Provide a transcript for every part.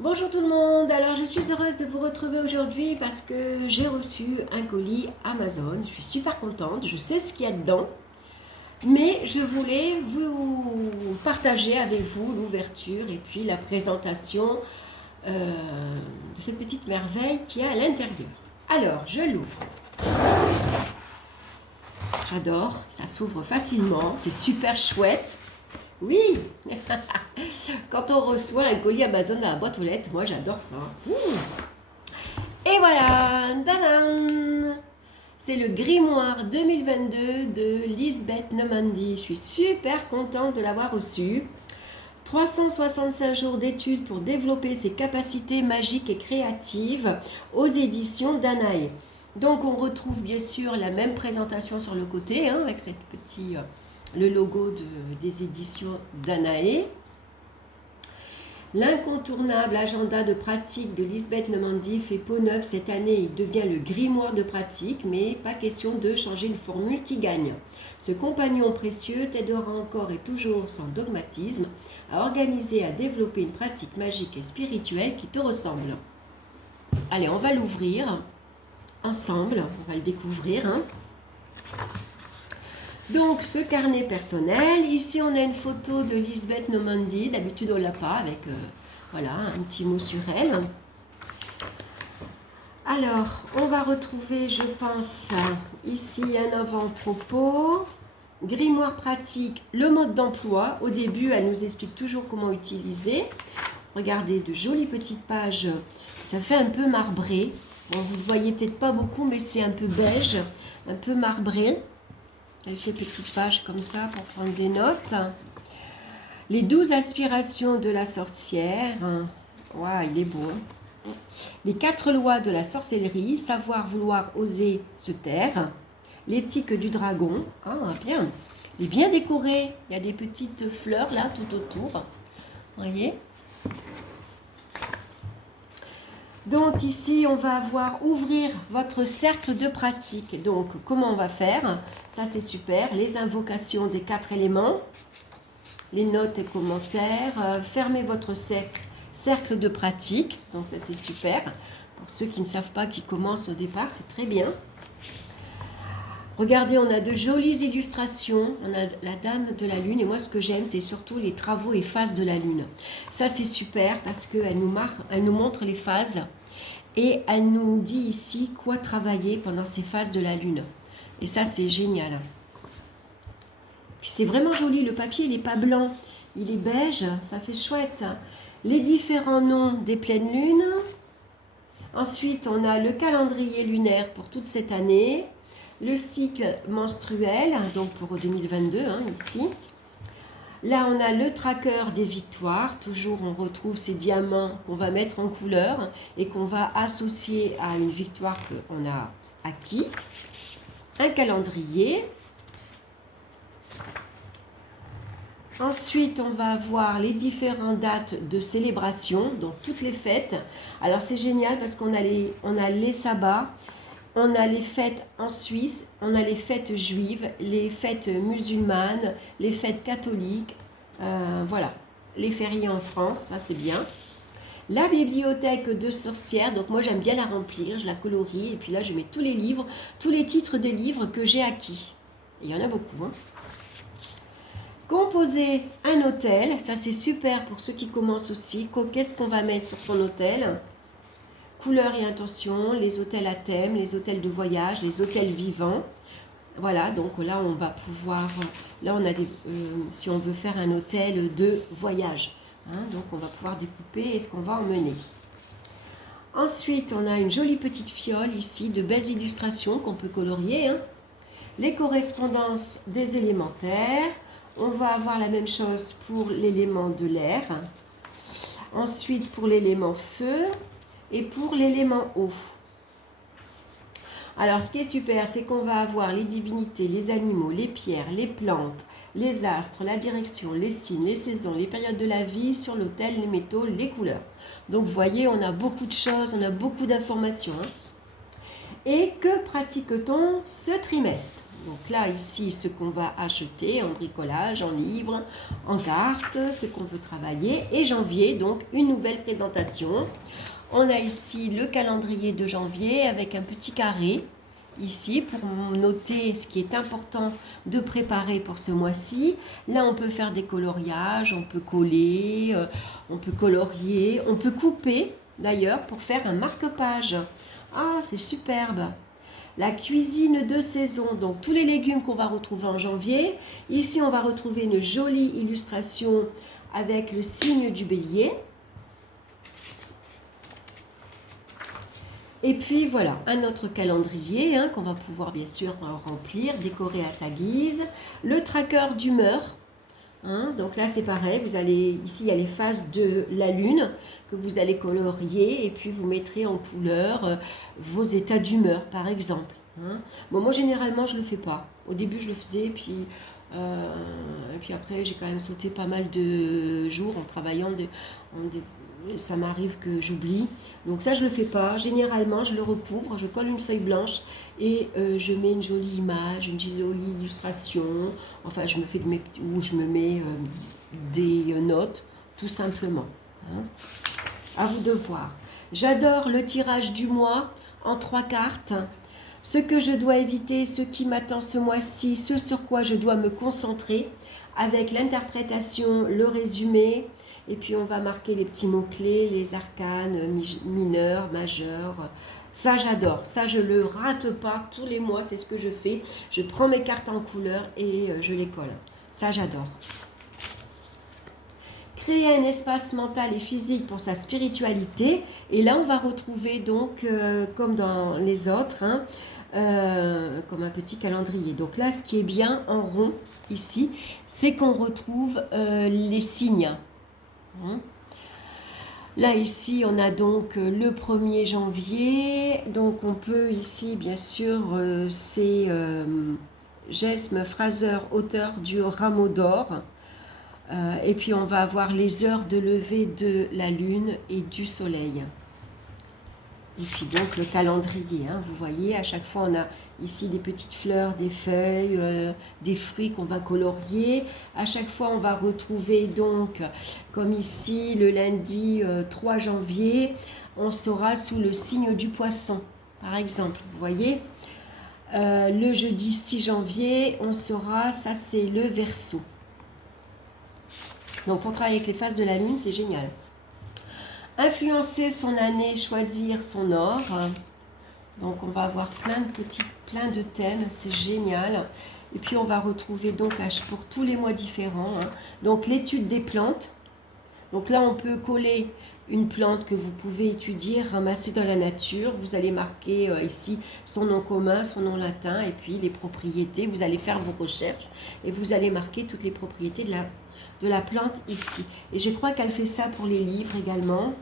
Bonjour tout le monde, alors je suis heureuse de vous retrouver aujourd'hui parce que j'ai reçu un colis Amazon. Je suis super contente, je sais ce qu'il y a dedans, mais je voulais vous partager avec vous l'ouverture et puis la présentation de cette petite merveille qui est à l'intérieur. Alors, je l'ouvre. J'adore, ça s'ouvre facilement, c'est super chouette. Oui, quand on reçoit un colis Amazon dans la boîte aux lettres, moi j'adore ça. Et voilà, tadam! C'est le grimoire 2022 de Lisbeth Nomandi. Je suis super contente de l'avoir reçu. 365 jours d'études pour développer ses capacités magiques et créatives aux éditions Danae. Donc on retrouve bien sûr la même présentation sur le côté, avec cette petit, le logo des éditions Danae. L'incontournable agenda de pratique de Lisbeth Nomandi fait peau neuve cette année. Il devient le grimoire de pratique, mais pas question de changer une formule qui gagne. Ce compagnon précieux t'aidera encore et toujours sans dogmatisme à organiser, à développer une pratique magique et spirituelle qui te ressemble. Allez, on va l'ouvrir ensemble, on va le découvrir. Donc, ce carnet personnel, ici on a une photo de Lisbeth Nomandi, d'habitude on l'a pas, avec voilà, un petit mot sur elle. Alors, on va retrouver, je pense, ici un avant-propos, grimoire pratique, le mode d'emploi. Au début, elle nous explique toujours comment utiliser. Regardez, de jolies petites pages, ça fait un peu marbré. Bon, vous ne voyez peut-être pas beaucoup, mais c'est un peu beige, un peu marbré. Elle fait petites pages comme ça pour prendre des notes. Les 12 aspirations de la sorcière. Waouh, il est beau. Les 4 lois de la sorcellerie. Savoir, vouloir, oser, se taire. L'éthique du dragon. Ah, bien. Il est bien décoré. Il y a des petites fleurs là tout autour. Vous voyez ? Donc ici, on va avoir ouvrir votre cercle de pratique. Donc, comment on va faire? Ça, c'est super. Les invocations des 4 éléments, les notes et commentaires. Fermez votre cercle de pratique. Donc, ça, c'est super. Pour ceux qui ne savent pas, qui commencent au départ, c'est très bien. Regardez, on a de jolies illustrations. On a la Dame de la Lune. Et moi, ce que j'aime, c'est surtout les travaux et phases de la Lune. Ça, c'est super parce qu'elle nous montre les phases. Et elle nous dit ici quoi travailler pendant ces phases de la Lune. Et ça, c'est génial. Puis c'est vraiment joli. Le papier, il n'est pas blanc. Il est beige. Ça fait chouette. Les différents noms des pleines lunes. Ensuite, on a le calendrier lunaire pour toute cette année. Le cycle menstruel, donc pour 2022, ici. Là, on a le tracker des victoires. Toujours, on retrouve ces diamants qu'on va mettre en couleur et qu'on va associer à une victoire qu'on a acquis. Un calendrier. Ensuite, on va avoir les différentes dates de célébration, donc toutes les fêtes. Alors, c'est génial parce qu'on a les sabbats. On a les fêtes en Suisse, on a les fêtes juives, les fêtes musulmanes, les fêtes catholiques, voilà, les fériés en France, ça c'est bien. La bibliothèque de sorcières, donc moi j'aime bien la remplir, je la colorie, et puis là je mets tous les livres, tous les titres des livres que j'ai acquis. Et il y en a beaucoup. Composer un hôtel, ça c'est super pour ceux qui commencent aussi. Qu'est-ce qu'on va mettre sur son hôtel ? Couleurs et intentions, les hôtels à thème, les hôtels de voyage, les hôtels vivants. Voilà, donc là on va pouvoir, là on a si on veut faire un hôtel de voyage, donc on va pouvoir découper ce qu'on va emmener. Ensuite, on a une jolie petite fiole ici, de belles illustrations qu'on peut colorier. Les correspondances des élémentaires. On va avoir la même chose pour l'élément de l'air. Ensuite, pour l'élément feu. Et pour l'élément eau. Alors, ce qui est super, c'est qu'on va avoir les divinités, les animaux, les pierres, les plantes, les astres, la direction, les signes, les saisons, les périodes de la vie, sur l'autel, les métaux, les couleurs. Donc, vous voyez, on a beaucoup de choses, on a beaucoup d'informations. Et que pratique-t-on ce trimestre? Donc là, ici, ce qu'on va acheter en bricolage, en livres, en cartes, ce qu'on veut travailler. Et janvier, donc une nouvelle présentation. On a ici le calendrier de janvier avec un petit carré ici pour noter ce qui est important de préparer pour ce mois-ci. Là, on peut faire des coloriages, on peut coller, on peut colorier, on peut couper d'ailleurs pour faire un marque-page. Ah, c'est superbe! La cuisine de saison, donc tous les légumes qu'on va retrouver en janvier. Ici, on va retrouver une jolie illustration avec le signe du bélier. Et puis voilà, un autre calendrier qu'on va pouvoir bien sûr remplir, décorer à sa guise. Le tracker d'humeur. Donc là c'est pareil, vous allez, ici il y a les phases de la lune que vous allez colorier et puis vous mettrez en couleur vos états d'humeur par exemple. Bon, moi généralement je le fais pas. Au début je le faisais et puis après j'ai quand même sauté pas mal de jours en travaillant. Ça m'arrive que j'oublie. Donc ça, je le fais pas. Généralement, je le recouvre, je colle une feuille blanche et je mets une jolie image, une jolie illustration. Enfin, je me fais ou je me mets des notes, tout simplement. À vous de voir. J'adore le tirage du mois en 3 cartes. Ce que je dois éviter, ce qui m'attend ce mois-ci, ce sur quoi je dois me concentrer, avec l'interprétation, le résumé. Et puis on va marquer les petits mots-clés, les arcanes mineurs, majeurs. Ça j'adore, ça je le rate pas tous les mois, c'est ce que je fais. Je prends mes cartes en couleur et je les colle. Ça j'adore. Créer un espace mental et physique pour sa spiritualité. Et là on va retrouver donc, comme dans les autres, comme un petit calendrier. Donc là ce qui est bien en rond ici, c'est qu'on retrouve les signes. Là ici on a donc le 1er janvier, donc on peut ici bien sûr c'est Gesme Fraser, auteur du Rameau d'or, et puis on va avoir les heures de lever de la lune et du soleil. Et puis donc le calendrier, vous voyez, à chaque fois on a ici des petites fleurs, des feuilles, des fruits qu'on va colorier. À chaque fois on va retrouver donc, comme ici le lundi 3 janvier, on sera sous le signe du poisson, par exemple, vous voyez. Le jeudi 6 janvier, on sera, ça c'est le Verseau. Donc pour travailler avec les phases de la lune, c'est génial. Influencer son année, choisir son or. Donc on va avoir plein de thèmes, c'est génial. Et puis on va retrouver donc pour tous les mois différents. Donc l'étude des plantes. Donc là on peut coller une plante que vous pouvez étudier, ramasser dans la nature. Vous allez marquer ici son nom commun, son nom latin et puis les propriétés. Vous allez faire vos recherches et vous allez marquer toutes les propriétés de la plante ici. Et je crois qu'elle fait ça pour les livres également.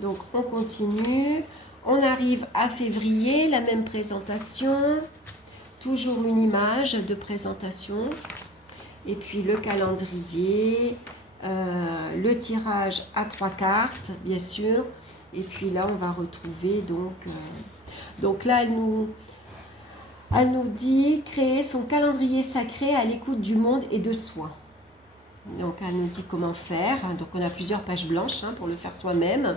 Donc on continue. On arrive à février, la même présentation. Toujours une image de présentation. Et puis le calendrier. Le tirage à 3 cartes, bien sûr. Et puis là, on va retrouver donc là, elle nous dit créer son calendrier sacré à l'écoute du monde et de soi. Donc, elle nous dit comment faire. Donc, on a plusieurs pages blanches pour le faire soi-même.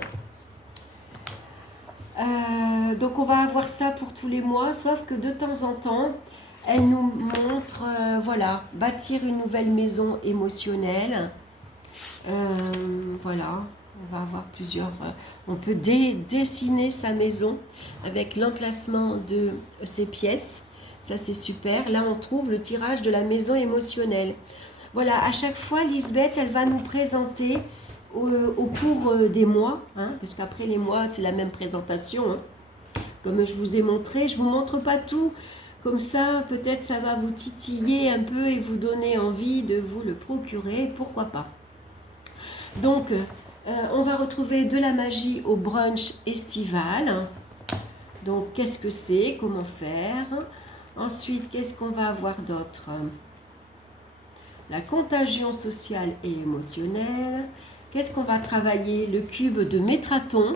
Donc, on va avoir ça pour tous les mois, sauf que de temps en temps, elle nous montre, voilà, bâtir une nouvelle maison émotionnelle. Voilà, on va avoir plusieurs. On peut dessiner sa maison avec l'emplacement de ses pièces. Ça, c'est super. Là, on trouve le tirage de la maison émotionnelle. Voilà, à chaque fois, Lisbeth, elle va nous présenter au cours des mois, parce qu'après les mois, c'est la même présentation. Comme je vous ai montré, je ne vous montre pas tout. Comme ça, peut-être ça va vous titiller un peu et vous donner envie de vous le procurer. Pourquoi pas? Donc, on va retrouver de la magie au brunch estival. Donc, qu'est-ce que c'est? Comment faire? Ensuite, qu'est-ce qu'on va avoir d'autre? La contagion sociale et émotionnelle. Qu'est-ce qu'on va travailler? Le cube de Métraton. Vous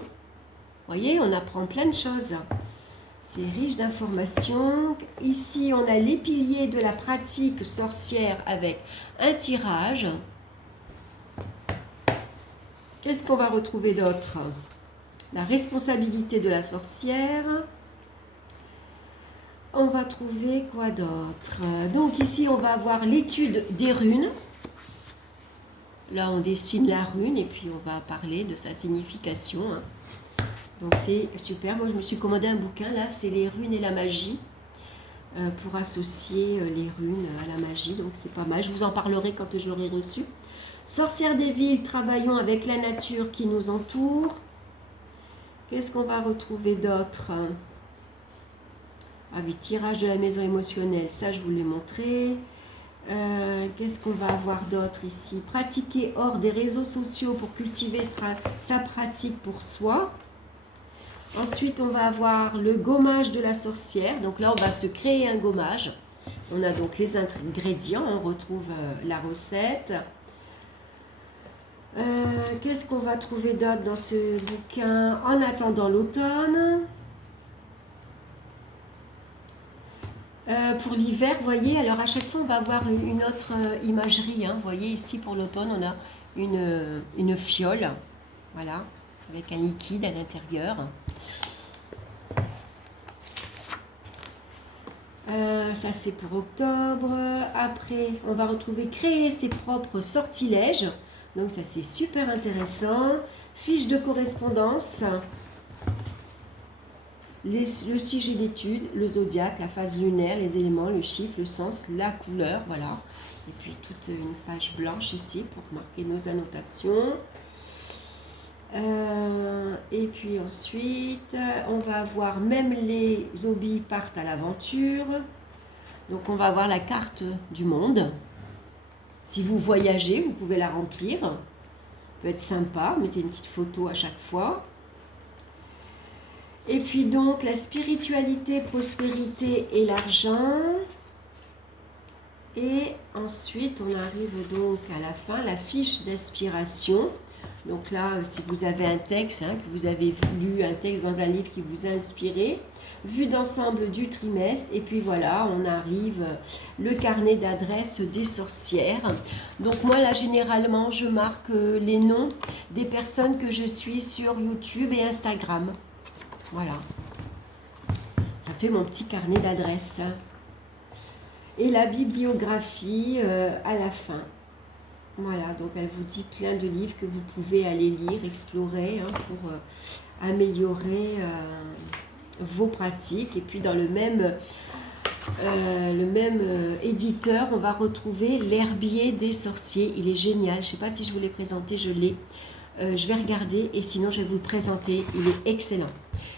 voyez, on apprend plein de choses. C'est riche d'informations. Ici, on a les piliers de la pratique sorcière avec un tirage. Qu'est-ce qu'on va retrouver d'autre? La responsabilité de la sorcière. On va trouver quoi d'autre? Donc ici, on va avoir l'étude des runes. Là, on dessine la rune et puis on va parler de sa signification. Donc c'est super. Moi, je me suis commandé un bouquin, là, c'est les runes et la magie, pour associer les runes à la magie. Donc c'est pas mal. Je vous en parlerai quand je l'aurai reçu. Sorcière des villes, travaillons avec la nature qui nous entoure. Qu'est-ce qu'on va retrouver d'autre? Ah oui, tirage de la maison émotionnelle, ça je vous l'ai montré. Qu'est-ce qu'on va avoir d'autre ici? Pratiquer hors des réseaux sociaux pour cultiver sa pratique pour soi. Ensuite, on va avoir le gommage de la sorcière. Donc là, on va se créer un gommage. On a donc les ingrédients, on retrouve la recette. Qu'est-ce qu'on va trouver d'autre dans ce bouquin? En attendant l'automne. Pour l'hiver, vous voyez, alors à chaque fois, on va avoir une autre imagerie. Vous voyez, ici, pour l'automne, on a une fiole, voilà, avec un liquide à l'intérieur. Ça, c'est pour octobre. Après, on va retrouver créer ses propres sortilèges. Donc, ça, c'est super intéressant. Fiche de correspondance. Le sujet d'étude, le zodiaque, la phase lunaire, les éléments, le chiffre, le sens, la couleur, voilà. Et puis toute une page blanche ici pour marquer nos annotations. Et puis ensuite, on va avoir même les zombies partent à l'aventure. Donc on va avoir la carte du monde. Si vous voyagez, vous pouvez la remplir. Ça peut être sympa, mettez une petite photo à chaque fois. Et puis donc la spiritualité, prospérité et l'argent. Et ensuite on arrive donc à la fin, la fiche d'inspiration. Donc là, si vous avez un texte, que vous avez lu un texte dans un livre qui vous a inspiré, vue d'ensemble du trimestre, et puis voilà, on arrive le carnet d'adresses des sorcières. Donc moi là, généralement, je marque les noms des personnes que je suis sur YouTube et Instagram. Voilà, ça fait mon petit carnet d'adresses. Et la bibliographie à la fin. Voilà, donc elle vous dit plein de livres que vous pouvez aller lire, explorer pour améliorer vos pratiques. Et puis dans le même éditeur, on va retrouver l'herbier des sorciers. Il est génial, je ne sais pas si je vous l'ai présenté, je l'ai. Je vais regarder et sinon je vais vous le présenter, il est excellent.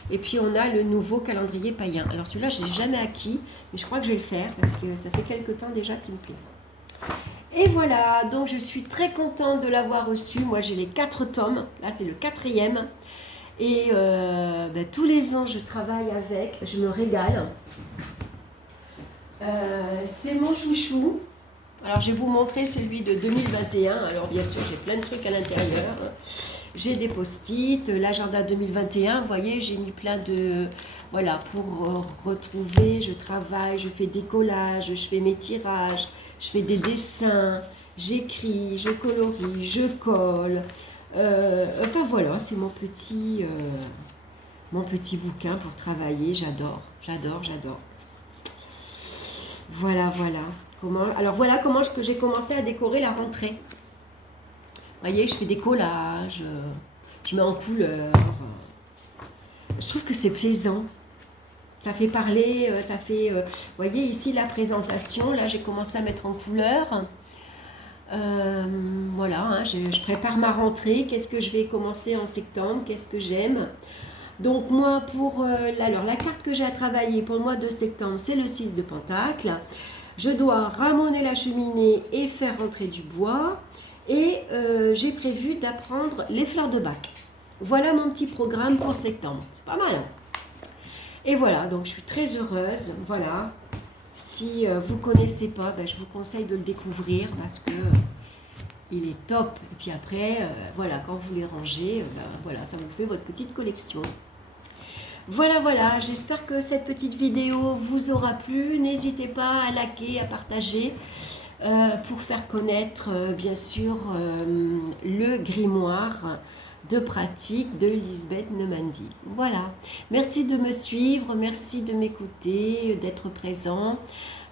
Et puis on a le nouveau calendrier païen. Alors celui-là je ne l'ai jamais acquis, mais je crois que je vais le faire parce que ça fait quelques temps déjà qu'il me plaît. Et voilà, donc je suis très contente de l'avoir reçu. Moi j'ai les 4 tomes, là c'est le 4e. Et tous les ans je travaille avec, je me régale. C'est mon chouchou. Alors je vais vous montrer celui de 2021. Alors bien sûr j'ai plein de trucs à l'intérieur. J'ai des post-it, l'agenda 2021, vous voyez, j'ai mis plein de... Voilà, pour retrouver, je travaille, je fais des collages, je fais mes tirages, je fais des dessins, j'écris, je colorie, je colle. Enfin voilà, c'est mon petit bouquin pour travailler, j'adore. Voilà. Alors voilà comment j'ai commencé à décorer la rentrée. Vous voyez, je fais des collages, je mets en couleur. Je trouve que c'est plaisant. Ça fait parler, ça fait... vous voyez, ici, la présentation, là, j'ai commencé à mettre en couleur. Voilà, je prépare ma rentrée. Qu'est-ce que je vais commencer en septembre? Qu'est-ce que j'aime? Donc, moi, alors, la carte que j'ai à travailler pour le mois de septembre, c'est le 6 de Pentacle. Je dois ramoner la cheminée et faire rentrer du bois. Et j'ai prévu d'apprendre les fleurs de bac. Voilà mon petit programme pour septembre. C'est pas mal, hein? Et voilà, donc je suis très heureuse. Voilà. Si vous ne connaissez pas, je vous conseille de le découvrir parce que il est top. Et puis après, voilà, quand vous les rangez, voilà, ça vous fait votre petite collection. Voilà, voilà, j'espère que cette petite vidéo vous aura plu. N'hésitez pas à liker, à partager pour faire connaître, bien sûr, le grimoire de pratique de Lisbeth Nemandi. Voilà, merci de me suivre, merci de m'écouter, d'être présent.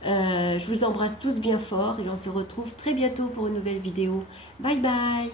Je vous embrasse tous bien fort et on se retrouve très bientôt pour une nouvelle vidéo. Bye bye!